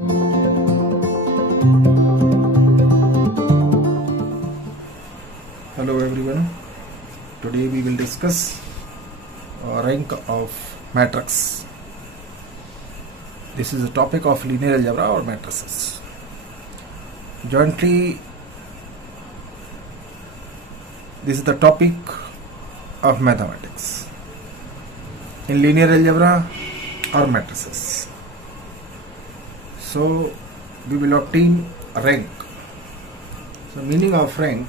Hello everyone. Today we will discuss rank of matrix. This is a topic of linear algebra or matrices. Jointly, this is the topic of mathematics in linear algebra or matrices. So we will obtain rank. So meaning of rank,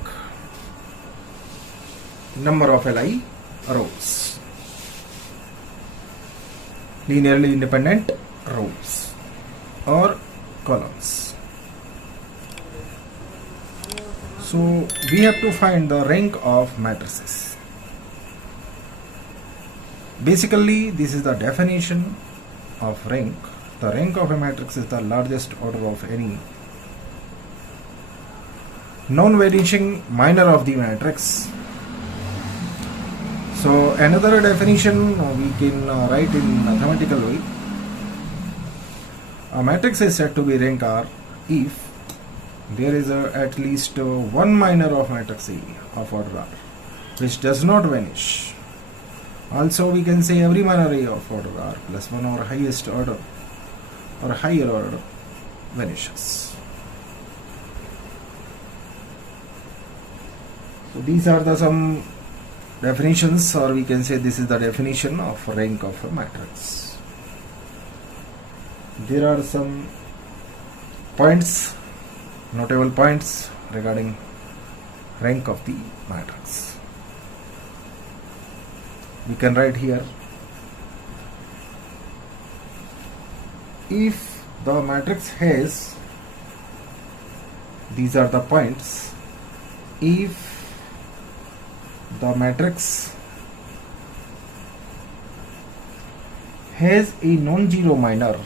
number of Li rows, linearly independent rows or columns. So we have to find the rank of matrices. Basically, this is the definition of rank. The rank of a matrix is the largest order of any non-vanishing minor of the matrix. So another definition we can write in mathematical way. A matrix is said to be rank R if there is at least one minor of matrix A of order R which does not vanish. Also we can say every minor A of order R plus one or highest order or higher order vanishes. So these are the some definitions, or we can say this is the definition of rank of a matrix. There are some points, notable points regarding rank of the matrix. We can write here, if the matrix has, these are the points, if the matrix has a non-zero minor,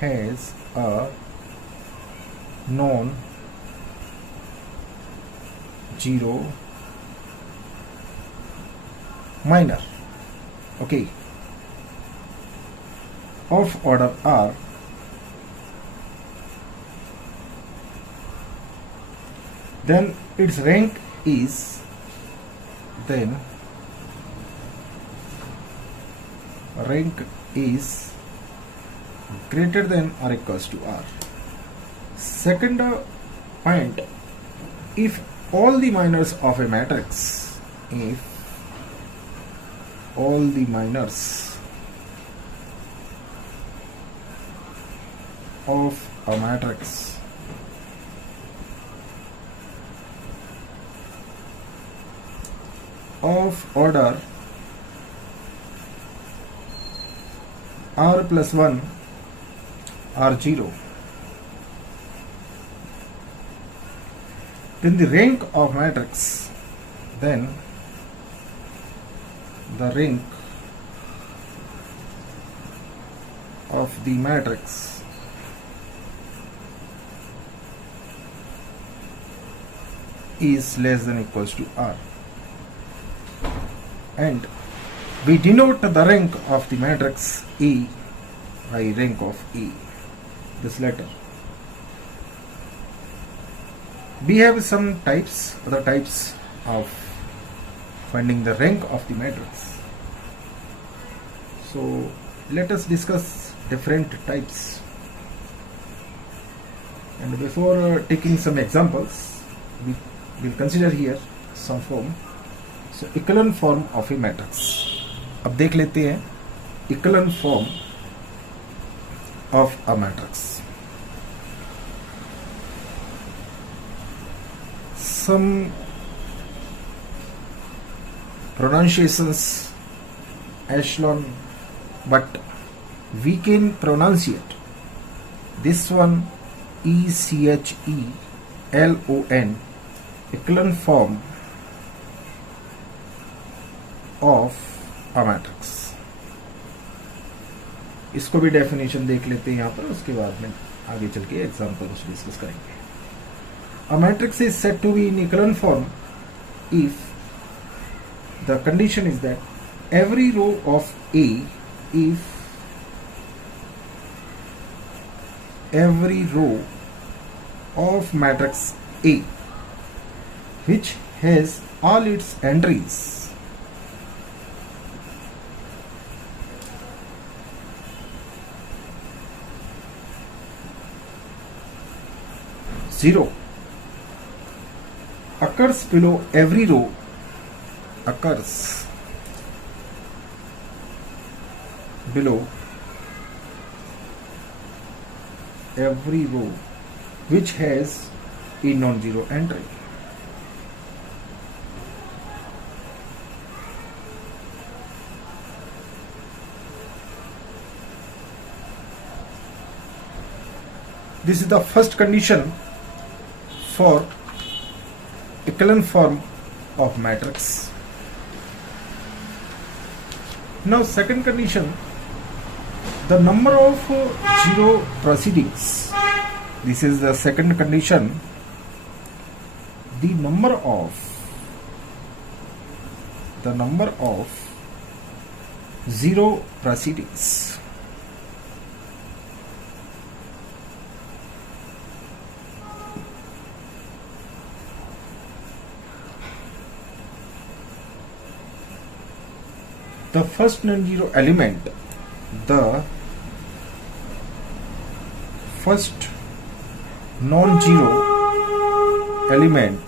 has a non-zero minor, okay, of order R, then its rank is greater than or equals to R. Second point, if all the minors of a matrix, if all the minors of a matrix of order R plus 1 are 0, then the rank of matrix, then the rank of the matrix is less than equals to R, and we denote the rank of the matrix E by rank of E, this letter. We have some types, other types of finding the rank of the matrix. So let us discuss different types, and before taking some examples, we will consider here some form. So echelon form of a matrix. अब देख लेते हैं echelon form of a matrix. Some pronunciations echelon, but we can pronunciate this one ECHELON, echelon form of a matrix. इसको भी definition देख लेते हैं यहाँ पर, उसके बाद में आगे चल के एग्जाम्पल डिस्कस करेंगे. A matrix is said to be in echelon form if the condition is that every row of A, if every row of matrix A which has all its entries. Zero occurs below every row which has a non-zero entry. This is the first condition for echelon form of matrix. Now second condition, the number of zero proceedings. This is the second condition. The number of zero proceedings. The first non-zero element, the first non-zero element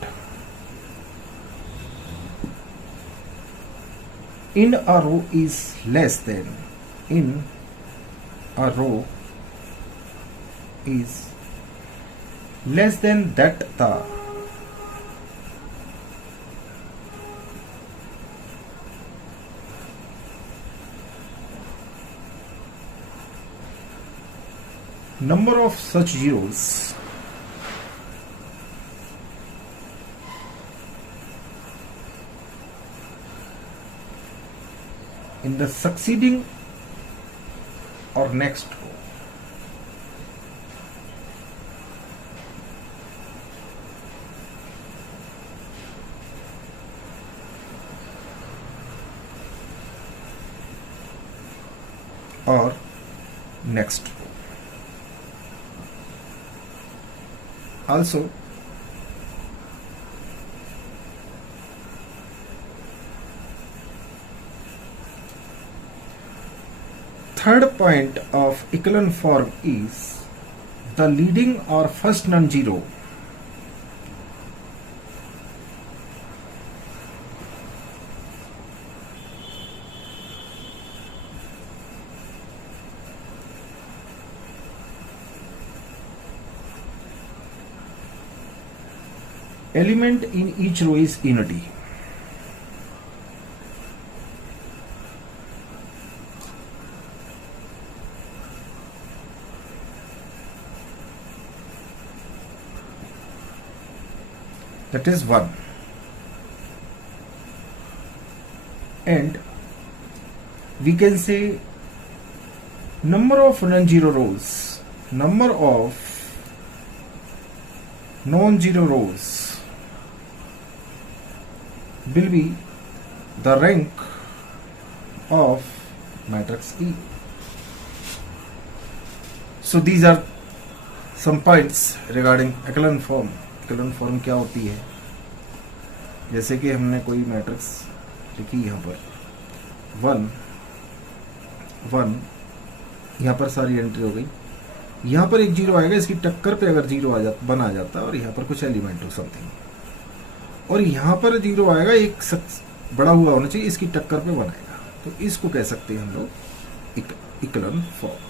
in a row is less than that the number of such zeros in the succeeding or next row or next row. Also, third point of echelon form is the leading or first non-zero element in each row is unity. That is 1. And we can say number of non-zero rows, number of non-zero rows will be the rank of matrix E. So these are some points regarding echelon form. echelon form क्या होती है? जैसे कि हमने कोई matrix लिखी यहाँ पर 1 1, यहाँ पर सारी एंट्री हो गई, यहाँ पर एक जीरो आएगा, इसकी टक्कर पे अगर जीरो आ जाता और यहाँ पर कुछ एलिमेंट हो समथिंग, और यहाँ पर जीरो आएगा, एक बड़ा हुआ होना चाहिए, इसकी टक्कर पे 1 आएगा, तो इसको कह सकते हैं हम लोग echelon form.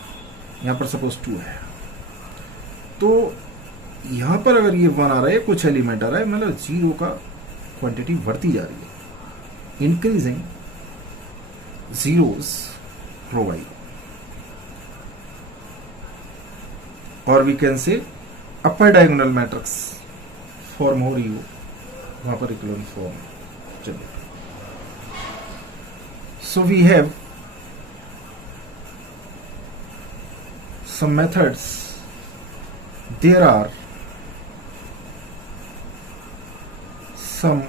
यहाँ पर सपोज 2 है, तो यहाँ पर अगर ये 1 आ रहा है, कुछ एलिमेंट आ रहा है, मतलब जीरो का क्वांटिटी बढ़ती जा रही है, इंक्रीजिंग zeros row by, और we can say upper diagonal matrix form हो रही हो, वहां पर echelon form चले. So we have some methods. There are some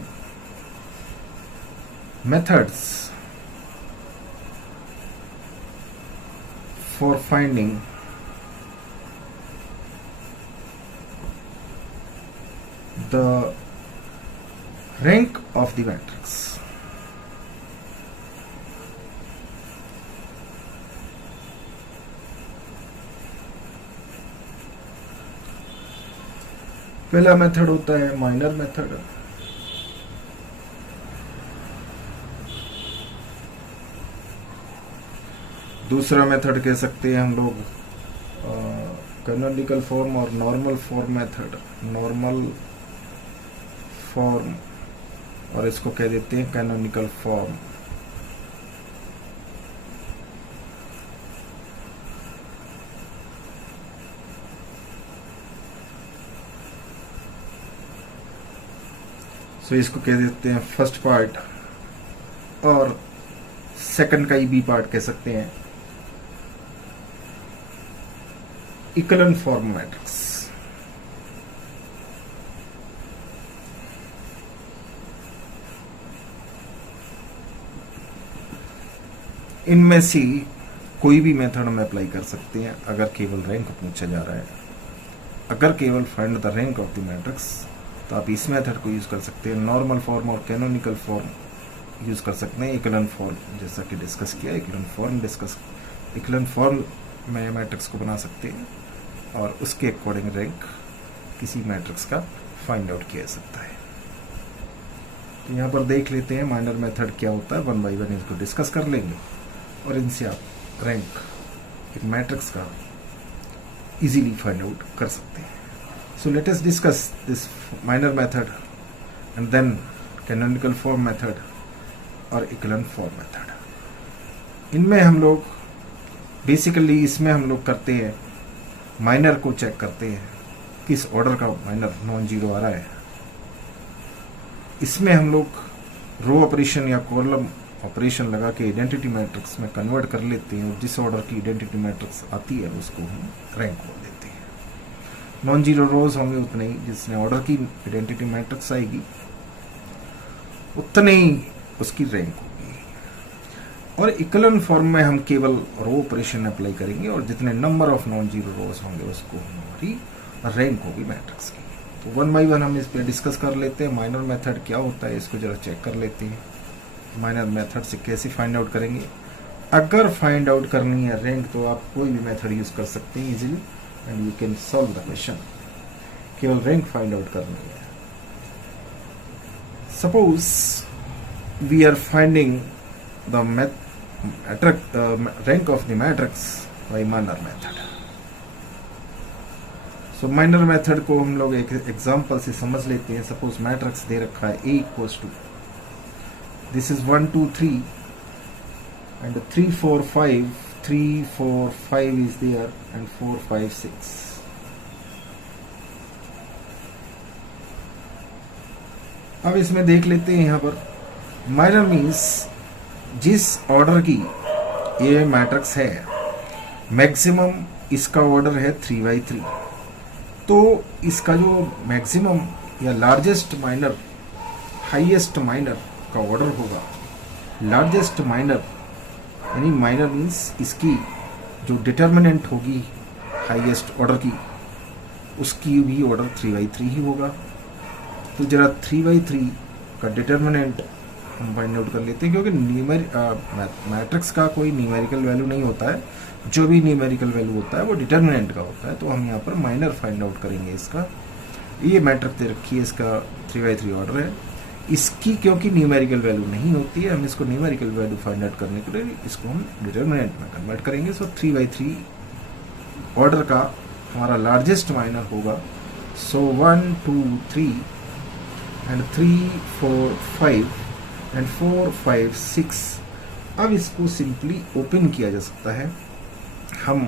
methods for finding the rank of the matrix. पहला मेथड होता है माइनर मेथड, दूसरा मेथड कह सकते हैं हम लोग कैनोनिकल फॉर्म और normal form method, normal form, और इसको कह देते हैं कैनोनिकल फॉर्म। तो इसको कह देते हैं फर्स्ट पार्ट, और सेकंड का ही बी पार्ट कह सकते हैं इक्विवेलेंट फॉर्म मैट्रिक्स। इनमें से कोई भी मेथड हम अप्लाई कर सकते हैं अगर केवल रैंक पूछा जा रहा है। अगर केवल find the rank of the matrix तो आप इस मेथड को यूज कर सकते हैं। नॉर्मल फॉर्म और कैनोनिकल फॉर्म यूज कर सकते हैं। इक्विवेलेंट फॉर्म जैसा कि डिस्कस किया, इक्विवेलेंट फॉर्म में मैट्रिक्स को बना सकते हैं और उसके अकॉर्डिंग रैंक किसी मैट्रिक्स का फाइंड आउट किया जा सकता है। तो यहाँ पर देख लेते हैं माइनर मेथड क्या होता है, वन बाय वन इसको डिस्कस कर लेंगे और इनसे आप रैंक एक मैट्रिक्स का इजीली फाइंड आउट कर सकते हैं। So let us discuss this minor method and then canonical form method और इक्विवेलेंट फॉर्म मेथड। इनमें हम लोग बेसिकली इसमें हम लोग करते हैं माइनर को चेक करते हैं किस ऑर्डर का माइनर नॉन जीरो आ रहा है। इसमें हम लोग रो ऑपरेशन या कॉलम ऑपरेशन लगा के आइडेंटिटी मैट्रिक्स में कन्वर्ट कर लेते हैं और जिस ऑर्डर की आइडेंटिटी मैट्रिक्स आती है उसको हम रैंक बोल देते हैं। नॉन जीरो रोज होंगे उतने ही, जिसने ऑर्डर की आइडेंटिटी मैट्रिक्स आएगी उतने ही उसकी रैंक होगी। और इक्विवेलेंट फॉर्म में हम केवल रो ऑपरेशन अप्लाई करेंगे और जितने नंबर ऑफ नॉन जीरो रोज होंगे उसको हमारी रैंक होगी मैट्रिक्स की। तो वन बाय वन हम इस पर डिस्कस कर लेते हैं। माइनर मेथड क्या होता है इसको जरा चेक कर लेते हैं। माइनर मेथड से कैसे फाइंड आउट करेंगे। अगर फाइंड आउट करनी है रैंक तो आप कोई भी मेथड यूज कर सकते हैं easily and you can solve the question. केवल रैंक फाइंड आउट करनी है। Suppose we are finding the rank of the matrix by minor method. So minor method को हम लोग एक एग्जांपल से समझ लेते हैं। सपोज मैट्रिक्स दे रखा है A equals to, this is 1 2 3 and 3 4 5, 3 4 5 is there and 4 5 6. अब इसमें देख लेते हैं यहाँ पर माइनर मीन्स जिस ऑर्डर की ये मैट्रिक्स है मैक्सिमम इसका ऑर्डर है 3/3। तो इसका जो मैक्सिमम या लार्जेस्ट माइनर हाईएस्ट माइनर का ऑर्डर होगा, लार्जेस्ट माइनर यानी माइनर मीन्स इसकी जो डिटर्मिनेंट होगी हाईएस्ट ऑर्डर की उसकी भी ऑर्डर 3/3 ही होगा। तो जरा 3/3 का डिटर्मिनेंट हम फाइंड आउट कर लेते हैं, क्योंकि मैट्रिक्स का कोई न्यूमेरिकल वैल्यू नहीं होता है। जो भी न्यूमेरिकल वैल्यू होता है वो डिटर्मिनेंट का होता है। तो हम यहाँ पर माइनर फाइंड आउट करेंगे इसका। ये मैट्रिक्स दे रखी है, इसका 3/3 ऑर्डर है। इसकी क्योंकि न्यूमेरिकल वैल्यू नहीं होती है, हम इसको न्यूमेरिकल वैल्यू फाइंड आउट करने के लिए इसको हम डिटर्मिनेंट में कन्वर्ट करेंगे। सो 3/3 ऑर्डर का हमारा लार्जेस्ट माइनर होगा। सो 1 2 3 एंड 3 4 5 एंड 4 5 6। अब इसको सिंपली ओपन किया जा सकता है। हम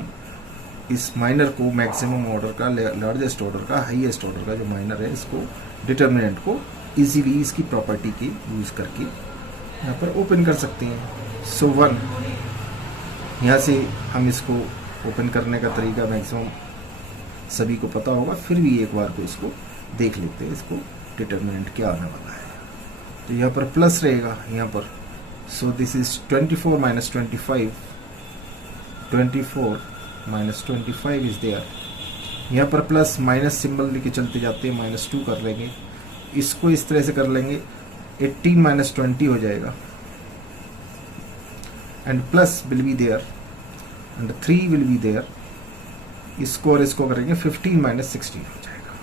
इस माइनर को मैक्सिमम ऑर्डर का, लार्जेस्ट ऑर्डर का, हाईएस्ट ऑर्डर का जो माइनर है इसको डिटर्मिनेंट को इजीली इसकी प्रॉपर्टी के यूज करके यहाँ पर ओपन कर सकते हैं। सो 1 यहाँ से हम इसको ओपन करने का तरीका मैक्सिमम सभी को पता होगा, फिर भी एक बार को इसको देख लेते हैं इसको डिटर्मिनेंट क्या आने वाला है। तो यहाँ पर प्लस रहेगा यहाँ पर। So this is 24 minus 25, 24 minus 25 is there. यहाँ पर प्लस माइनस सिंबल लेके चलते जाते हैं, -2 कर लेंगे। इसको इस तरह से कर लेंगे, 18 माइनस 20 हो जाएगा, and plus will be there and 3 will be there. इसको और इसको करेंगे 15 माइनस 16 हो जाएगा।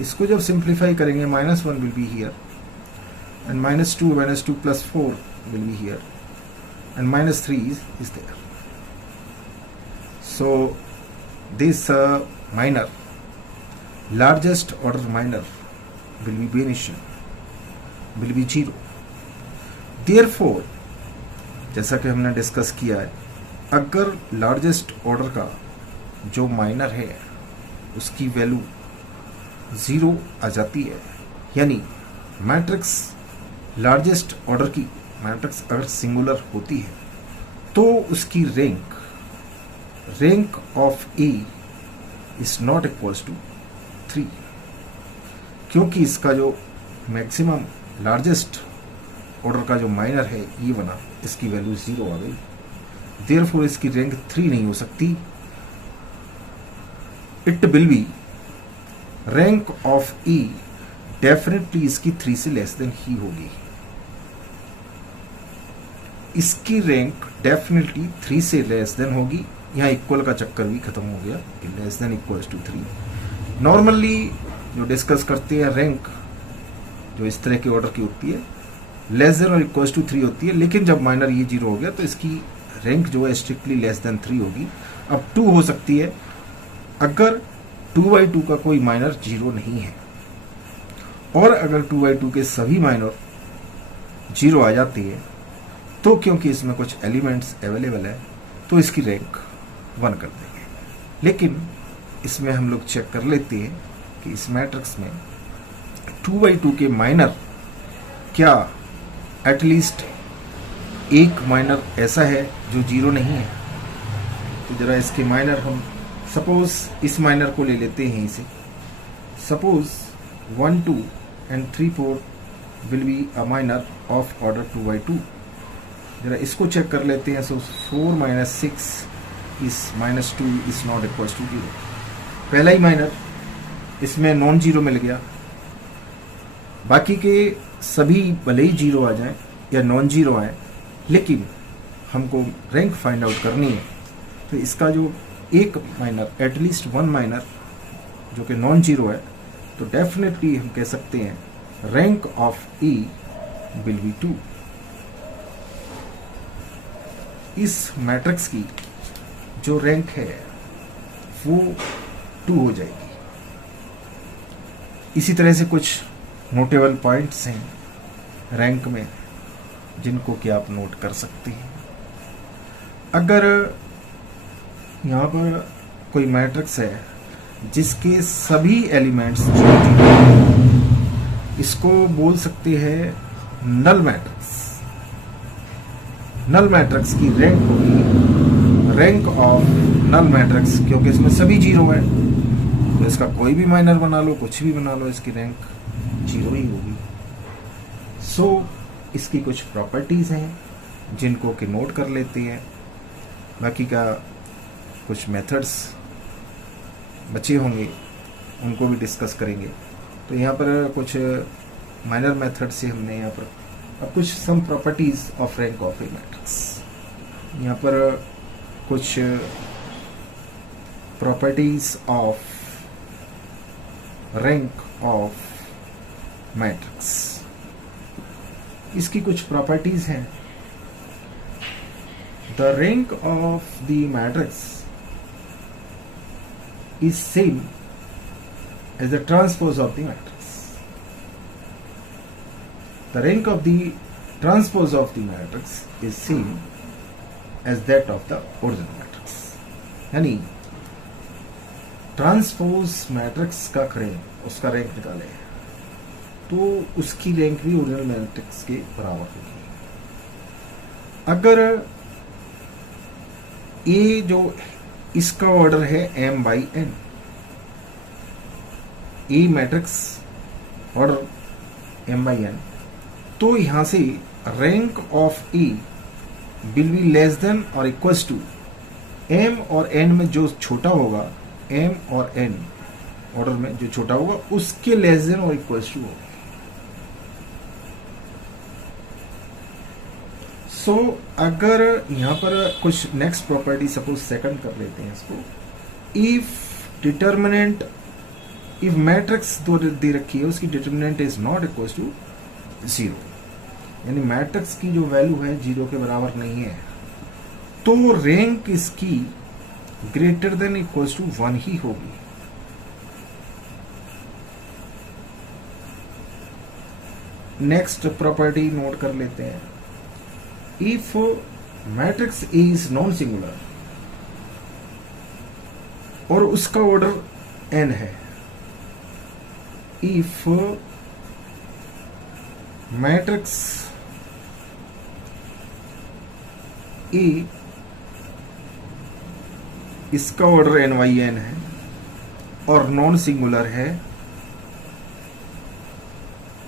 इसको जब सिंप्लीफाई करेंगे -1 will be here and -2 plus 4 will be here and -3 is there. So this minor, largest order minor will be vanishing, will be 0. Therefore, जैसा कि हमने डिस्कस किया है, अगर लार्जेस्ट ऑर्डर का जो माइनर है उसकी वैल्यू 0 आ जाती है, यानी मैट्रिक्स लार्जेस्ट ऑर्डर की मैट्रिक्स अगर सिंगुलर होती है, तो उसकी rank of A is not equals to 3, क्योंकि इसका जो मैक्सिमम लार्जेस्ट ऑर्डर का जो माइनर है ये बना, इसकी वैल्यू 0 आ गई। देयरफॉर इसकी रैंक 3 नहीं हो सकती। It will be rank of A definitely इसकी 3 से लेस देन ही होगी। इसकी रैंक डेफिनेटली 3 से लेस देन होगी। यहाँ इक्वल का चक्कर भी खत्म हो गया कि less than equals to 3। Normally जो डिस्कस करते हैं रैंक जो इस तरह के ऑर्डर की होती है लेस देन और इक्वल्स टू 3 होती है, लेकिन जब माइनर ये 0 हो गया तो इसकी रैंक जो है स्ट्रिक्टली लेस देन 3 होगी। अब 2 हो सकती है अगर 2/2 का कोई माइनर 0 नहीं है, और अगर 2/2 के सभी माइनर 0 आ जाती है तो क्योंकि इसमें कुछ एलिमेंट्स अवेलेबल है तो इसकी रैंक 1 कर देंगे। लेकिन इसमें हम लोग चेक कर लेते हैं कि इस मैट्रिक्स में 2/2 के माइनर क्या एटलीस्ट एक माइनर ऐसा है जो 0 नहीं है। तो जरा इसके माइनर हम सपोज इस माइनर को ले लेते हैं इसे। Suppose 1, 2 and 3, 4 will be a minor of order 2/2। जरा इसको चेक कर लेते हैं। So 4 - 6 is -2 is not equals to 0। पहला ही माइनर इसमें नॉन जीरो मिल गया। बाकी के सभी भले ही 0 आ जाएं या नॉन जीरो आए, लेकिन हमको रैंक फाइंड आउट करनी है। तो इसका जो एक माइनर एटलीस्ट 1 माइनर जो कि नॉन जीरो है, तो डेफिनेटली हम कह सकते हैं rank of E will be 2। इस मैट्रिक्स की जो रैंक है वो 2 हो जाएगी। इसी तरह से कुछ नोटेबल पॉइंट्स हैं रैंक में जिनको कि आप नोट कर सकते हैं। अगर यहाँ पर कोई मैट्रिक्स है जिसके सभी एलिमेंट्स 0 हैं, इसको बोल सकते हैं नल मैट्रिक्स। नल मैट्रिक्स की रैंक होगी रैंक ऑफ नल मैट्रिक्स, क्योंकि इसमें सभी 0 है। तो इसका कोई भी माइनर बना लो, कुछ भी बना लो, इसकी रैंक 0 ही होगी। सो इसकी कुछ प्रॉपर्टीज हैं जिनको कि नोट कर लेते हैं। बाकी का कुछ मेथड्स बचे होंगे उनको भी डिस्कस करेंगे। तो यहाँ पर कुछ माइनर मेथड से हमने यहाँ पर अब कुछ some properties of rank of a matrix, यहाँ पर कुछ properties of rank of matrix. इसकी कुछ प्रॉपर्टीज हैं। The rank of the matrix is same as the transpose of the matrix. The rank of the transpose of the matrix is same as that of the original matrix। यानी transpose matrix का करें, उसका rank निकाले तो उसकी rank भी original matrix के बराबर होगी। अगर ए जो इसका ऑर्डर है m/n, ए मैट्रिक्स ऑर्डर m/n, तो यहां से rank of A will be less than और इक्वल्स टू m और n में जो छोटा होगा m और n ऑर्डर में जो छोटा होगा उसके लेस देन और इक्वल टू होगा। सो अगर यहां पर कुछ नेक्स्ट प्रॉपर्टी सपोज सेकंड कर लेते हैं इसको, इफ डिटर्मिनेंट, इफ मैट्रिक्स दो दे रखी है उसकी determinant is not equal to 0, यानी मैट्रिक्स की जो वैल्यू है 0 के बराबर नहीं है, तो रैंक इसकी ग्रेटर देन इक्वल टू 1 ही होगी। नेक्स्ट प्रॉपर्टी नोट कर लेते हैं, if matrix is non singular और उसका ऑर्डर n है, इफ मैट्रिक्स E इसका ऑर्डर n है और नॉन सिंगुलर है,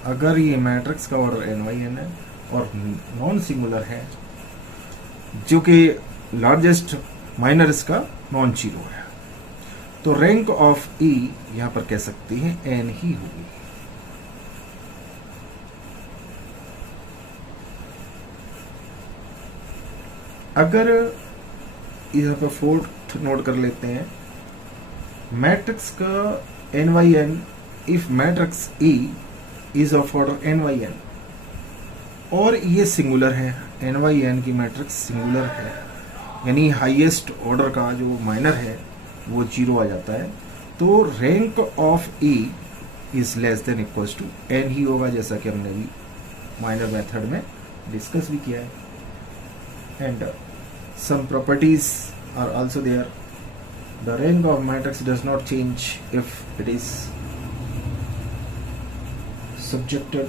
अगर ये मैट्रिक्स का ऑर्डर n है और नॉन सिंगुलर है, जो कि लार्जेस्ट माइनर इसका नॉन जीरो है, तो रैंक ऑफ E यहां पर कह सकते हैं n ही होगी। अगर यहां पर फोर्थ नोट कर लेते हैं, मैट्रिक्स का n if matrix E is of order n और ये सिंगुलर है, n की मैट्रिक्स सिंगुलर है, यानी हाईएस्ट ऑर्डर का जो माइनर है वो 0 आ जाता है, तो rank of E is less than equals to n ही होगा, जैसा कि हमने भी माइनर मेथड में डिस्कस भी किया है। And some properties are also there, the rank of matrix does not change if it is subjected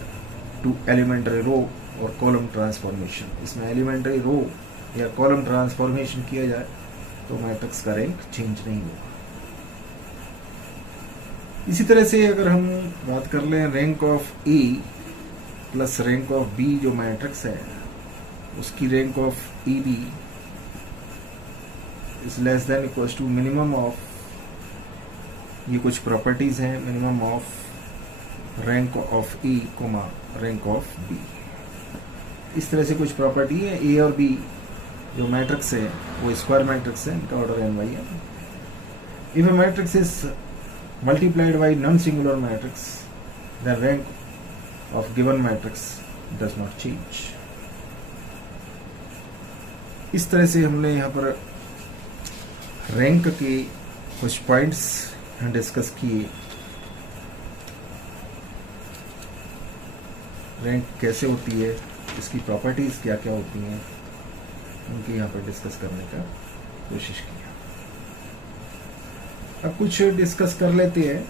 to elementary row और कॉलम ट्रांसफॉर्मेशन। इसमें एलिमेंट्री रो या कॉलम ट्रांसफॉर्मेशन किया जाए तो मैट्रिक्स का रैंक चेंज नहीं होगा। इसी तरह से अगर हम बात कर लें rank of E plus rank of B, जो मैट्रिक्स है उसकी rank of EB is less than equals to minimum of, ये कुछ प्रॉपर्टीज हैं, minimum of rank of E comma rank of B। इस तरह से कुछ प्रॉपर्टी है। A और B जो मैट्रिक्स है वो स्क्वायर मैट्रिक्स है, इनका ऑर्डर n है। If A matrix is multiplied by non singular matrix, the rank of given matrix does not change. इस तरह से हमने यहाँ पर रैंक के कुछ पॉइंट्स डिस्कस किए, रैंक कैसे होती है, इसकी प्रॉपर्टीज क्या क्या होती हैं, उनकी यहाँ पर डिस्कस करने का कोशिश किया। अब कुछ डिस्कस कर लेते हैं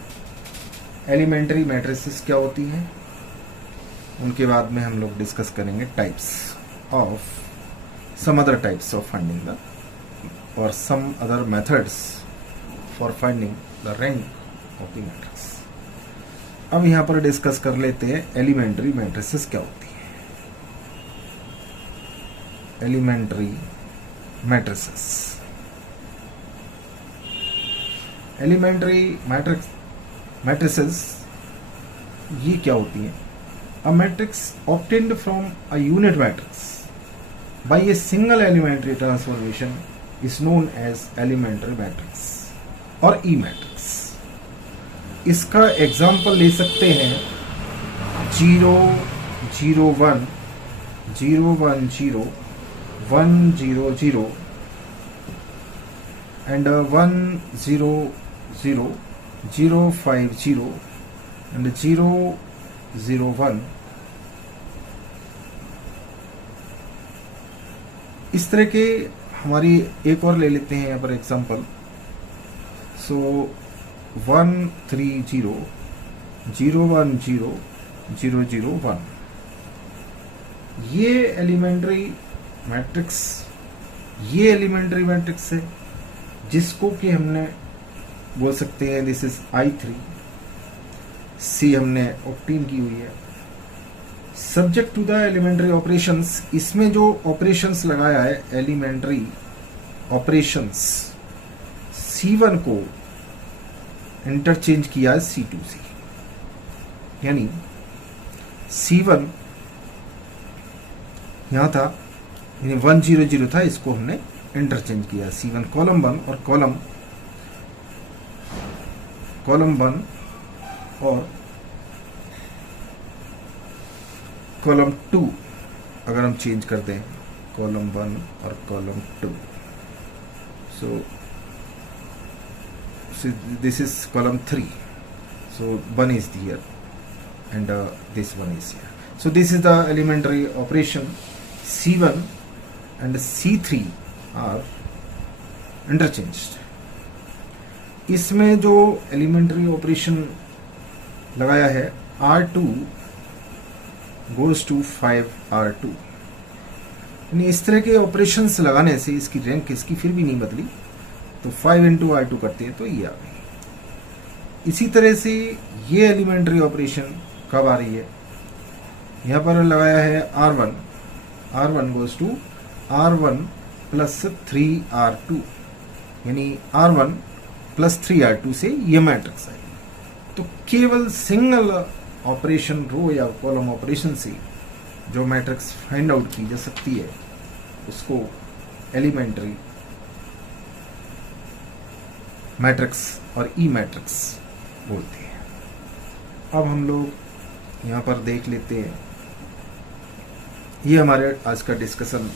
एलिमेंट्री मैट्रिसेस क्या होती हैं, उनके बाद में हम लोग डिस्कस करेंगे types of some other types of finding the और some other methods for finding the rank of the matrix. अब यहां पर डिस्कस कर लेते हैं एलिमेंट्री मैट्रिसेस क्या होती है। एलिमेंट्री मैट्रिसेस, एलिमेंट्री मैट्रिसेस ये क्या होती है? A matrix obtained from a unit matrix by a single elementary transformation is known as elementary matrix और ई मैट्रिक्स। इसका एग्जाम्पल ले सकते हैं 0 0 1 0 1 0 1 0 0 and 1 0 0 0 5 0 and 0 0 1। इस तरह के हमारी एक और ले लेते हैं यहाँ पर एग्जाम्पल। सो 1 3 0 0 1 0 0 0 1, ये एलिमेंट्री मैट्रिक्स, ये एलिमेंट्री मैट्रिक्स है जिसको कि हमने बोल सकते हैं दिस इज I3 C हमने ऑब्टेन की हुई है। Subject to the elementary operations, इसमें जो ऑपरेशंस लगाया है एलिमेंट्री ऑपरेशंस, C1 को इंटरचेंज किया है C2 से, यानी C1 यहाँ था, यानी 100 था, इसको हमने इंटरचेंज किया C1 कॉलम 1 और कॉलम 1 और कॉलम 2 अगर हम चेंज कर दें, कॉलम 1 और column 2, so this is column 3, so 1 is here and this one is here. So this is the elementary operation. C1 and C3 are interchanged. इसमें जो elementary operation लगाया है R2 goes to 5R2, यानी इस तरह के operations लगाने से इसकी रैंक इसकी फिर भी नहीं बदली, तो 5 इंटू R2 करते हैं तो ये आ गई। इसी तरह से ये एलिमेंट्री ऑपरेशन कब आ रही है, यहाँ पर लगाया है R1 goes to R1 plus 3R2, यानी R1 प्लस 3R2 से ये मैट्रिक्स आएगी। तो केवल सिंगल ऑपरेशन रो या कॉलम ऑपरेशन से जो मैट्रिक्स फाइंड आउट की जा सकती है उसको एलिमेंट्री मैट्रिक्स और ई मैट्रिक्स बोलते हैं। अब हम लोग यहाँ पर देख लेते हैं, ये हमारे आज का discussion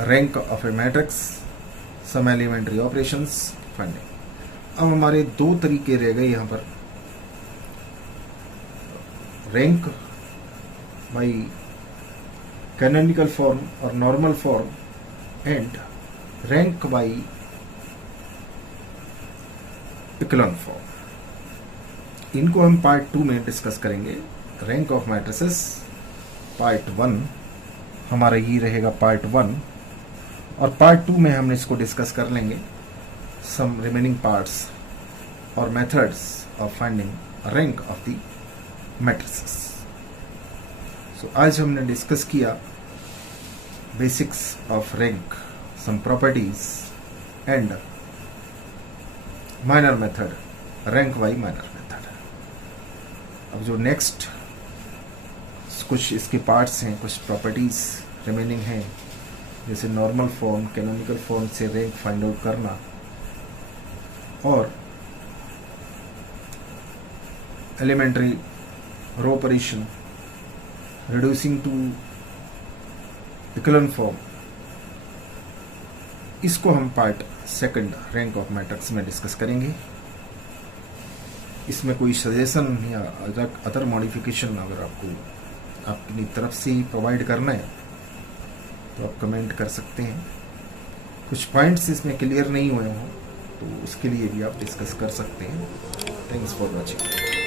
rank of a matrix, some elementary operations finding. अब हमारे दो तरीके रह गए यहाँ पर, रैंक बाई कैनोनिकल फॉर्म और normal form and rank by echelon form. इनको हम पार्ट 2 में डिस्कस करेंगे। रैंक ऑफ मैट्रिसेस पार्ट 1 हमारा ये रहेगा पार्ट 1, और पार्ट 2 में हम इसको डिस्कस कर लेंगे सम रिमेनिंग पार्ट्स और methods of finding rank of the matrices. So आज हमने डिस्कस किया basics of rank, some properties and minor method, rank by minor method. अब जो नेक्स्ट कुछ इसके पार्ट्स हैं, कुछ प्रॉपर्टीज रिमेनिंग हैं, जैसे नॉर्मल फॉर्म, कैनोनिकल फॉर्म से रैंक फाइंड आउट करना, और elementary row operation reducing to echelon form, इसको हम पार्ट 2 रैंक ऑफ मैट्रिक्स में डिस्कस करेंगे। इसमें कोई सजेशन या अदर मॉडिफिकेशन अगर आपको अपनी तरफ से ही प्रोवाइड करना है तो आप कमेंट कर सकते हैं। कुछ पॉइंट्स इसमें क्लियर नहीं हुए हों तो उसके लिए भी आप डिस्कस कर सकते हैं। Thanks for watching.